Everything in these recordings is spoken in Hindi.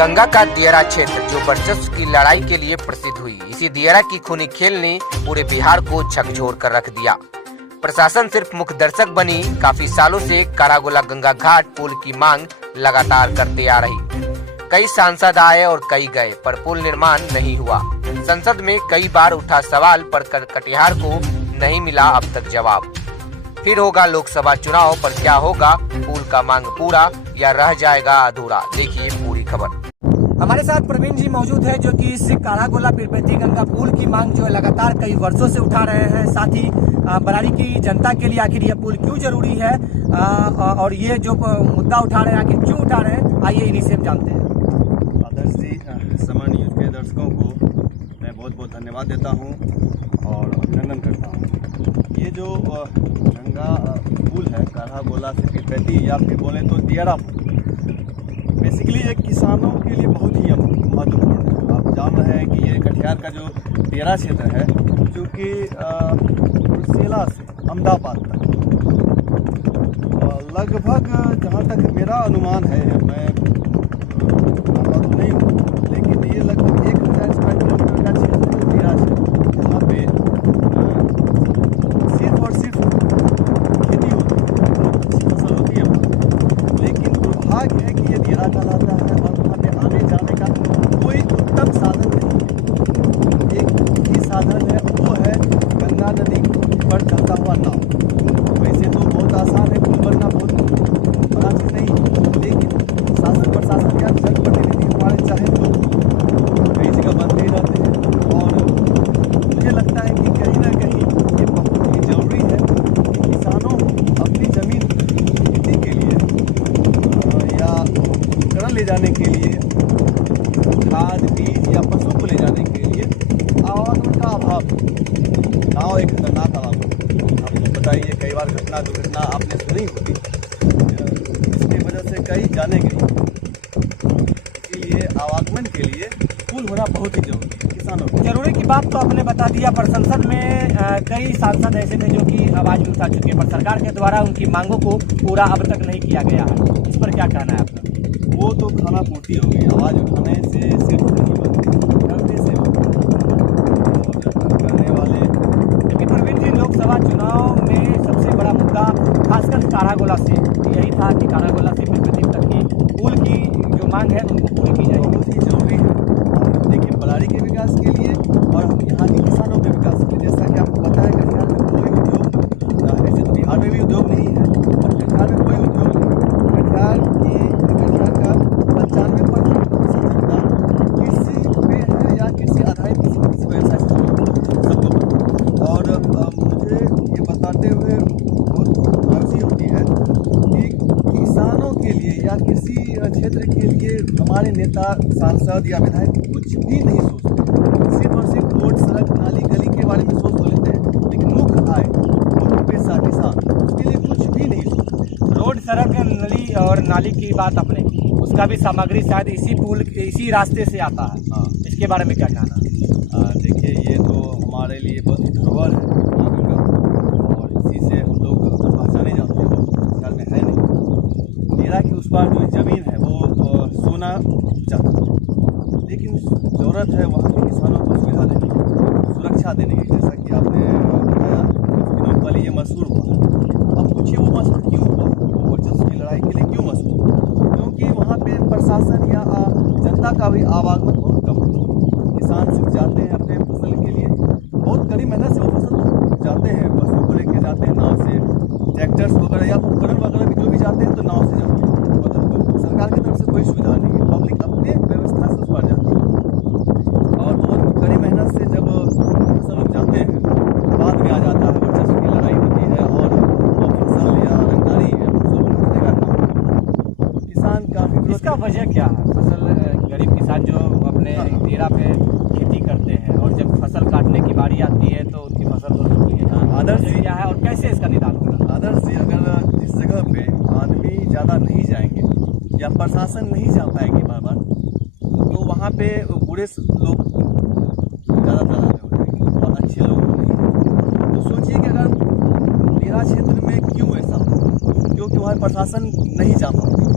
गंगा का दियारा क्षेत्र जो वर्चस्व की लड़ाई के लिए प्रसिद्ध हुई। इसी दियारा की खूनी खेल ने पूरे बिहार को झकझोर कर रख दिया। प्रशासन सिर्फ मुख्य दर्शक बनी। काफी सालों से कारागोला गंगा घाट पुल की मांग लगातार करते आ रही। कई सांसद आए और कई गए, पर पुल निर्माण नहीं हुआ। संसद में कई बार उठा सवाल, पर कटिहार को नहीं मिला अब तक जवाब। फिर होगा लोकसभा चुनाव, पर क्या होगा? पुल का मांग पूरा या रह जाएगा अधूरा? देखिए पूरी खबर। हमारे साथ प्रवीण जी मौजूद है, जो कि इस कारागोला पीरपैंती गंगा पुल की मांग जो है लगातार कई वर्षों से उठा रहे हैं। साथ ही बरारी की जनता के लिए आखिर यह पुल क्यों जरूरी है और ये जो मुद्दा उठा रहे हैं आखिर क्यों उठा रहे हैं, आइए इन्हीं से हम जानते हैं। आदर्श जी, समय न्यूज़ के दर्शकों को मैं बहुत बहुत धन्यवाद देता हूं और अभिनंदन करता हूं। ये जो गंगा पुल है कारागोला से पीरपैंती, या फिर बोले तो दियारा पुल, बेसिकली ये किसानों के लिए बहुत ही महत्वपूर्ण है। आप जान रहे हैं कि ये कटिहार का जो दियारा क्षेत्र है, जो कि सेला से अहमदाबाद तक लगभग, जहाँ तक मेरा अनुमान है, मैं तो नहीं हूँ, लेकिन ये लगभग 1000 स्क्वायर किलोमीटर का क्षेत्र जो दियारा है, जहाँ पे सिर्फ और सिर्फ खेती होती है, बहुत अच्छी फसल होती है। लेकिन दुर्भाग्य है कि ये दियारा कहलाता है और वहाँ पे आने जाने का कोई उत्तम साधन नहीं है। एक ही साधन है, वो है गंगा नदी पर चलता हुआ नाव। वैसे तो बहुत आसान है, पुल बनना बहुत बड़ा चीज़ नहीं है, लेकिन शासन प्रशासन या जनप्रतिनिधि हमारे चाहे तो कई जगह बनते ही रहते हैं। और मुझे लगता है कि कहीं ना कहीं ये बहुत ही ज़रूरी है कि किसानों अपनी ज़मीन खेती के लिए या उपकरण ले जाने के लिए, खाद बीज या पशु को ले जाने के लिए आवागमन का अभाव। नाव एक खतरनाक आवागमन, आपको बताइए, कई बार घटना दुर्घटना आपने सुनी होगी, इसकी वजह से कई जाने गई। इसलिए आवागमन के लिए पुल होना बहुत ही जरूरी है किसानों को। जरूरी की बात तो आपने बता दिया, पर संसद में कई सांसद ऐसे थे जो कि आवाज भी उठा चुके हैं, पर सरकार के द्वारा उनकी मांगों को पूरा अब तक नहीं किया गया है। इस पर क्या कहना है आपका? वो तो खाना पूर्ति हो गई। आवाज़ उठाने से सिर्फ नहीं बनती, करने से करने वाले। क्योंकि प्रवीण जी, लोकसभा चुनाव में सबसे बड़ा मुद्दा खासकर कारागोला से यही था कि कारागोला से पीरपैंती तक की पुल की जो मांग है उनको पूरी की जाए। बहुत ही जरूरी है, देखिए, बरारी के विकास के लिए और यहाँ के किसानों के विकास के लिए। जैसा कि आपको पता है, कटिहार में कोई उद्योग, ऐसे तो बिहार में भी उद्योग नहीं है, और कटिहार में कोई उद्योग नहीं। कटिहार का 95% जनता कृषि पे है या कृषि आधारित किसी व्यवसाय से सबको पता। और मुझे ये बताते हुए बहुत खुशी होती है कि किसानों के लिए या किसी क्षेत्र के लिए हमारे नेता, सांसद या विधायक कुछ भी नहीं सोचते। सिर्फ और सिर्फ रोड, सड़क, नाली, गली के बारे में सोच लेते हैं, लेकिन मुख्य आय, मुख्य पेशा किसान, उसके लिए कुछ भी नहीं सोचते। रोड, सड़क, नली और नाली की बात आपने की, उसका भी सामग्री शायद इसी रास्ते से आता है। हाँ, इसके बारे में क्या कहना है? देखिए, ये तो हमारे लिए बहुत ही धरोहर है गंगा, और इसी से हम लोग पहचाने जाते हैं, घर में है नहीं। दियारा के उस पार जो ज़मीन है वो सोना चाहता है, लेकिन ज़रूरत है वहाँ के किसानों को सुविधा देने की, सुरक्षा देने की। जैसा कि आपने बताया, दिनों पहले ये मशहूर हुआ। अब पूछिए वो मशहूर क्यों हुआ, वो वर्चस्व की लड़ाई के लिए क्यों मशहूर हुआ? क्योंकि वहाँ पे प्रशासन या जनता का भी आवागमन बहुत कम है। किसान सिर्फ जाते हैं अपने फसल के लिए, बहुत कड़ी मेहनत से वो फसल जाते हैं, पशु को लेकर जाते हैं नाव से, ट्रैक्टर्स वगैरह या उपकरण वगैरह भी जो भी जाते हैं तो नाव से जाते हैं। मतलब सरकार की तरफ से कोई सुविधा नहीं है, पब्लिक अपने व्यवस्था से उस पर जाती है। और बहुत कड़ी मेहनत से जब फसल लोग जाते हैं, बाद में आ जाता है, वर्चस्व की लड़ाई होती है और वो फसल या रंगदारी या फसल उठाने का काम। किसान काफ़ी, इसका वजह क्या है? फसल, गरीब किसान जो अपने दियारा पे खेती करते हैं और जब फसल काटने की बारी आती है तो उनकी फसल तो होती है। आदर्श क्या है और कैसे इसका निदान होगा? आदर्श जी, अगर जिस जगह पे आदमी ज़्यादा नहीं जाएंगे या प्रशासन नहीं जा पाएंगे बार बार, तो वहाँ पे बुरे लोग ज़्यादा तादाद में हो जाएंगे और अच्छे लोग नहीं। तो सोचिए कि अगर दियारा क्षेत्र में क्यों ऐसा हो, क्योंकि वहाँ प्रशासन नहीं जा पाती है,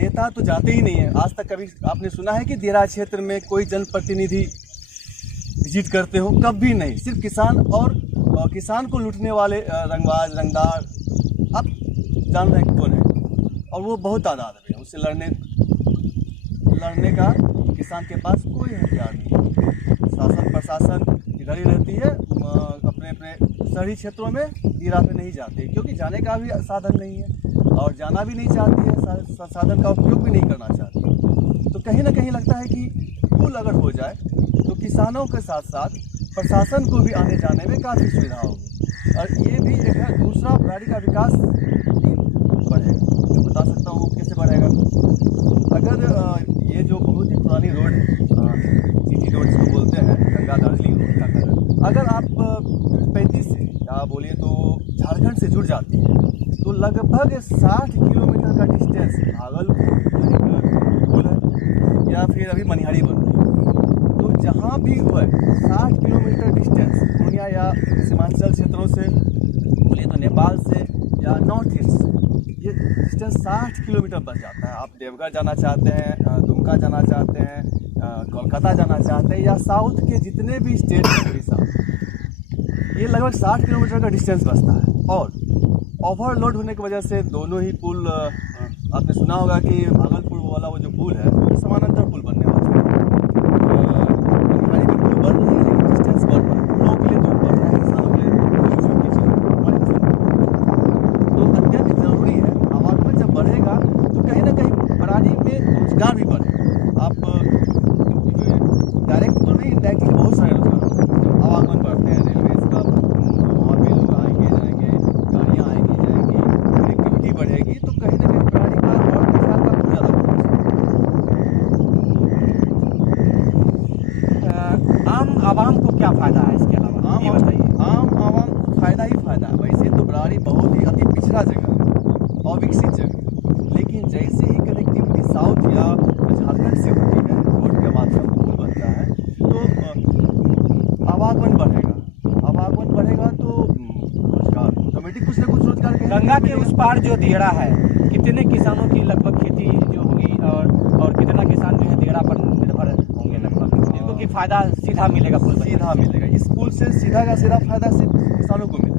नेता तो जाते ही नहीं है। आज तक कभी आपने सुना है कि दियरा क्षेत्र में कोई जनप्रतिनिधि विजिट करते हो? कभी नहीं। सिर्फ किसान और किसान को लूटने वाले रंगबाज रंगदार आप जान रहे हैं कौन है, और वो बहुत तादाद में है। उससे लड़ने का किसान के पास कोई हथियार नहीं। शासन प्रशासन इधर ही रहती है, अपने अपने शहरी क्षेत्रों में दियरा पे नहीं जाते, क्योंकि जाने का भी साधन नहीं है और जाना भी नहीं चाहती है, साधन का उपयोग भी नहीं करना चाहती। तो कहीं ना कहीं लगता है कि पुल अगर हो जाए तो किसानों के साथ साथ प्रशासन को भी आने जाने में काफ़ी सुविधा होगी, और ये भी एक है दूसरा बराड़ी का विकास भी बढ़ेगा। जो बता सकता हूँ वो कैसे बढ़ेगा। अगर ये जो बहुत ही पुरानी रोड है, जीटी रोड जिसको बोलते हैं, गंगा दार्जिलिंग रोड का कलर, अगर आप 35 से या बोलिए तो झारखंड से जुड़ जाती है तो लगभग 60 किलोमीटर का डिस्टेंस भागलपुर पुल है या फिर अभी मनिहारी बन रही है, तो जहाँ भी वो है 60 किलोमीटर डिस्टेंस पूर्णिया या सीमांचल क्षेत्रों से बोलिए तो नेपाल से या नॉर्थ ईस्ट से ये डिस्टेंस 60 किलोमीटर बच जाता है। आप देवघर जाना चाहते हैं, दुमका जाना चाहते हैं, कोलकाता जाना चाहते हैं, या साउथ के जितने भी स्टेट हैं उड़ीसा, ये लगभग 60 किलोमीटर का डिस्टेंस बचता है। और ओवरलोड होने की वजह से दोनों ही पुल, आपने सुना होगा कि भागलपुर वाला वो जो पुल है वो समानांतर पुल बनने वाला है। मनिहारी में पुल बन रही है लेकिन डिस्टेंस बढ़ रहा है, पुलों के लिए तो बढ़ रहा है, किसानों के लिए तो अत्यंत जरूरी है। आवागमन जब बढ़ेगा तो कहीं ना कहीं बराड़ी में रोजगार भी बढ़ेगा। आप डायरेक्ट तो नहीं, इनडायरेक्टली बहुत सारे रोजगार जब आवागमन बढ़ते हैं रेलवे का, वहाँ पे लोग आएंगे जाएंगे, गाड़ियाँ आएंगी जाएंगी, कनेक्टिविटी बढ़ेगी, तो कहीं ना कहीं बराड़ी का और विकास का बहुत ज़्यादा आम आवाम को क्या फायदा है इसके अलावा? ये बताइए। आम आवाम को फायदा ही फायदा है। वैसे तो बराड़ी बहुत ही अति पिछड़ा जगह, अविकसित जगह, लेकिन जैसे ही कनेक्टिविटी साउथ या झारखंड से होती है, रोड के माध्यम पुल बनता है, तो आवागमन बढ़ेगा। आवागमन बढ़ेगा तो रोजगार ऑटोमेटिक कुछ ना कुछ रोजगार गंगा के उस पार जो दियरा है, कितने किसानों की लगभग खेती जो होगी और कितना किसान जो है दियरा पर निर्भर होंगे लगभग, जिनको की फायदा सीधा मिलेगा? पुल सीधा मिलेगा। इस पुल से सीधा का सीधा फायदा सिर्फ किसानों को मिलेगा।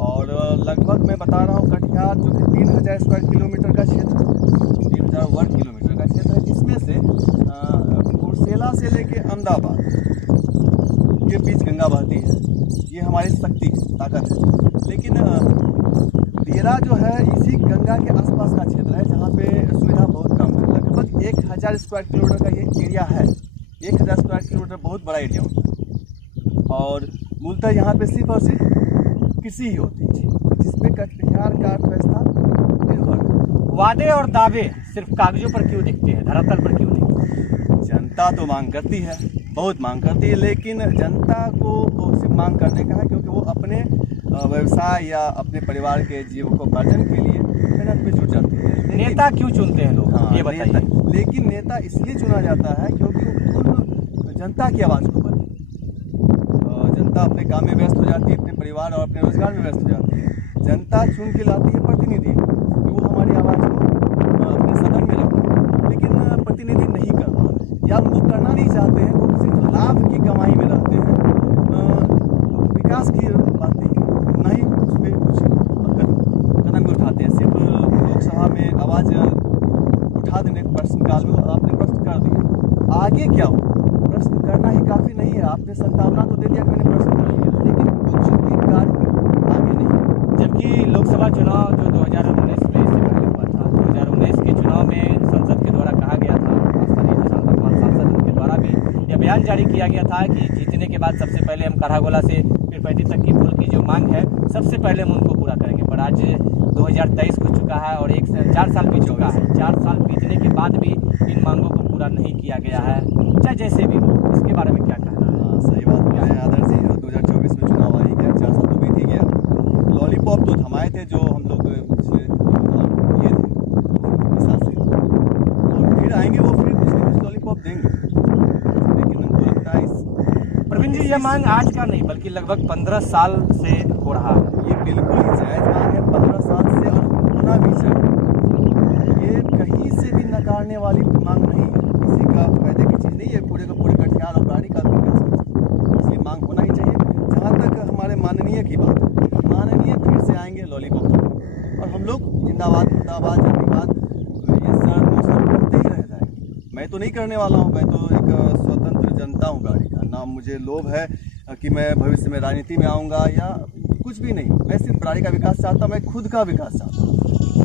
और लगभग मैं बता रहा हूँ कटिहार जो कि 3000 स्क्वायर किलोमीटर का क्षेत्र, 3000 वर्ग किलोमीटर का क्षेत्र है, जिसमें से कुर्सेला से लेके अहमदाबाद के बीच गंगा बहती है। ये हमारी शक्ति ताकत है। लेकिन दियरा जो है इसी गंगा के आसपास का क्षेत्र है जहाँ पे सुविधा बहुत कम है। लगभग 1000 स्क्वायर किलोमीटर का ये एरिया है। 1000 स्क्वायर किलोमीटर बहुत बड़ा एरिया होता है, और मूलतः यहाँ पे सिर्फ और सिर्फ कृषि ही होती है, जिसपे कटिहार का अर्थव्यवस्था निर्भर है। वादे और दावे सिर्फ कागजों पर क्यों दिखते हैं, धरातल पर क्यों नहीं? जनता तो मांग करती है, बहुत मांग करती है, लेकिन जनता को सिर्फ मांग करने का है क्योंकि वो अपने व्यवसाय या अपने परिवार के जीविकोपार्जन के लिए मेहनत में जुट जाते हैं। नेता क्यों चुनते हैं लोग? हाँ, ये बताइए। लेकिन नेता इसलिए चुना जाता है क्योंकि वो जनता की आवाज़ को बने। जनता अपने काम में व्यस्त हो जाती है, अपने परिवार और अपने रोजगार में व्यस्त हो जाती है। जनता चुन के लाती है प्रतिनिधि कि वो हमारी आवाज़ को अपने सदन में रखें, लेकिन प्रतिनिधि नहीं कर पाते या वो करना नहीं चाहते हैं। वो सिर्फ लाभ की कमाई में रहते हैं, विकास की बातें नहीं, उस पर कुछ कदम उठाते हैं। सिर्फ लोकसभा में आवाज़ उठा देने प्रश्नकाल में आपने प्रश्न कर दिया, आगे क्या हो? प्रश्न करना ही काफ़ी नहीं है। आपने संभावना तो दे दिया कि मैंने प्रश्न कर लिया, लेकिन कुछ भी कार्य आगे नहीं है। जबकि लोकसभा चुनाव जो 2019 में इससे पहले हुआ था, 2019 के चुनाव में संसद के द्वारा कहा गया था, स्थानीय जो सांसद के द्वारा भी यह बयान जारी किया गया था कि जीतने के बाद सबसे पहले हम करागोला से पीरपैंती तक की पुल की जो मांग है सबसे पहले हम उनको पूरा करेंगे। पर आज 2023 हो चुका है और 4 साल बीत चुका है। 4 साल बीतने के बाद भी इन मांगों को पूरा नहीं किया गया है, चाहे जैसे भी हो। इसके बारे में क्या कहना है? हाँ, सही बात बोले हैं आदर्श जी। 2024 में चुनाव आ ही गया, 4 साल तो बीत ही गया। लॉलीपॉप तो थमाए थे जो हम लोग पिछले ये थे, और फिर आएंगे वो, फिर कुछ न कुछ लॉलीपॉप देंगे। लेकिन हमको लगता है प्रवीण जी, यह मांग आज का नहीं बल्कि लगभग 15 साल से हो रहा है। ये बिल्कुल ही जायज़ मांग है, 15 साल से, और होना भी चाहिए। ये कहीं से भी नकारने वाली मांग नहीं है, किसी का फायदे की चीज़ नहीं है, पूरे का पूरे कटिहार और बराड़ी का विकास की चीज़, इसलिए मांग होना ही चाहिए। जहाँ तक हमारे माननीय की बात है, माननीय फिर से आएंगे लॉलीपॉप और हम लोग जिंदाबाद मुर्दाबाद जिंदाबाद ये सर करते ही रह जाएंगे। मैं तो नहीं करने वाला हूँ, मैं तो एक स्वतंत्र जनता हूँ गाड़ी का, ना मुझे लोभ है कि मैं भविष्य में राजनीति में आऊँगा या कुछ भी नहीं। मैं सिर्फ बराड़ी का विकास चाहता हूँ, मैं खुद का विकास चाहता हूँ।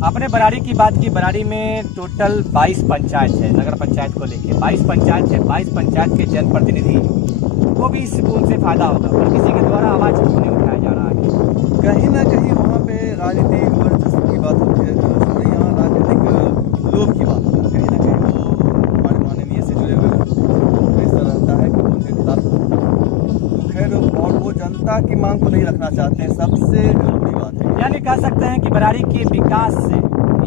आपने बराड़ी की बात की। बराड़ी में टोटल 22 पंचायत है, नगर पंचायत को लेके 22 पंचायत है। 22 पंचायत के जनप्रतिनिधि को भी इस पुल से फायदा होगा, पर किसी के द्वारा आवाज क्यों नहीं उठाया जा रहा है? कहीं ना कहीं वहाँ पे राजनीतिक वर्चस्व की बात होती है, सॉरी यहाँ राजनीतिक लोभ की बात होती है। कहीं ना कहीं वो हमारे माननीय से जुड़े हुए ऐसा रहता है कि उनके खिलाफ तो खैर, और वो जनता की मांग को नहीं रखना चाहते हैं, सबसे बड़ी बात है। यानी कह सकते हैं कि बराड़ी के विकास से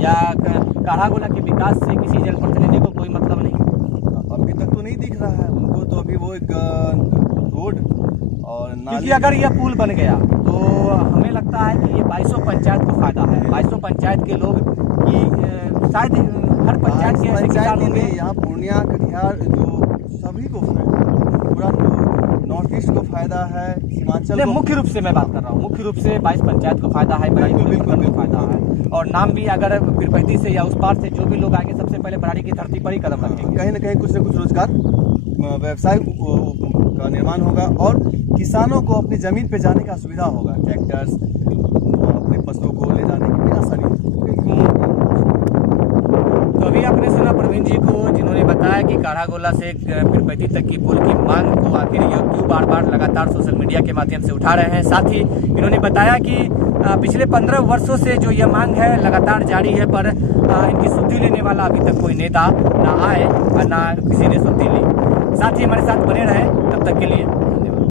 या काढ़ागोला के विकास से किसी जनप्रतिनिधि को कोई मतलब नहीं। अभी तक तो नहीं दिख रहा है उनको, तो अभी वो एक रोड और क्योंकि अगर यह पुल बन गया तो हमें लगता है कि ये 22 पंचायत को फायदा है। 22 पंचायत के लोग की शायद हर पंचायत के ऐसे किसान होंगे। यहाँ पूर्णिया कटिहार जो सभी को फायदा, पूरा नॉर्थ ईस्ट को फायदा है, सीमांचल को। मुख्य रूप से मैं बात कर रहा हूँ, मुख्य रूप से 22 पंचायत को फायदा है, बराड़ी को फायदा है। और नाम भी अगर पीरपैती से या उस पार से जो भी लोग आगे सबसे पहले बराड़ी की धरती पर ही कदम रखेंगे, कहीं ना कहीं कुछ न कुछ रोजगार व्यवसाय का निर्माण होगा और किसानों को अपनी जमीन पे जाने का सुविधा होगा। ट्रैक्टर्स अपने फसलों को ले जाने की भी आसानी होगी। तो अभी आपने सुना प्रवीण जी को, जिन्होंने बताया कि काढ़ागोला से पीरपैती तक की पुल की मांग को आखिर ये क्यों बार बार लगातार सोशल मीडिया के माध्यम से उठा रहे हैं। साथ ही इन्होंने बताया कि पिछले 15 वर्षों से जो यह मांग है लगातार जारी है, पर इनकी सुधि लेने वाला अभी तक कोई नेता ना आए और ना किसी ने सुधि ली। साथ ही हमारे साथ बने रहे, तब तक के लिए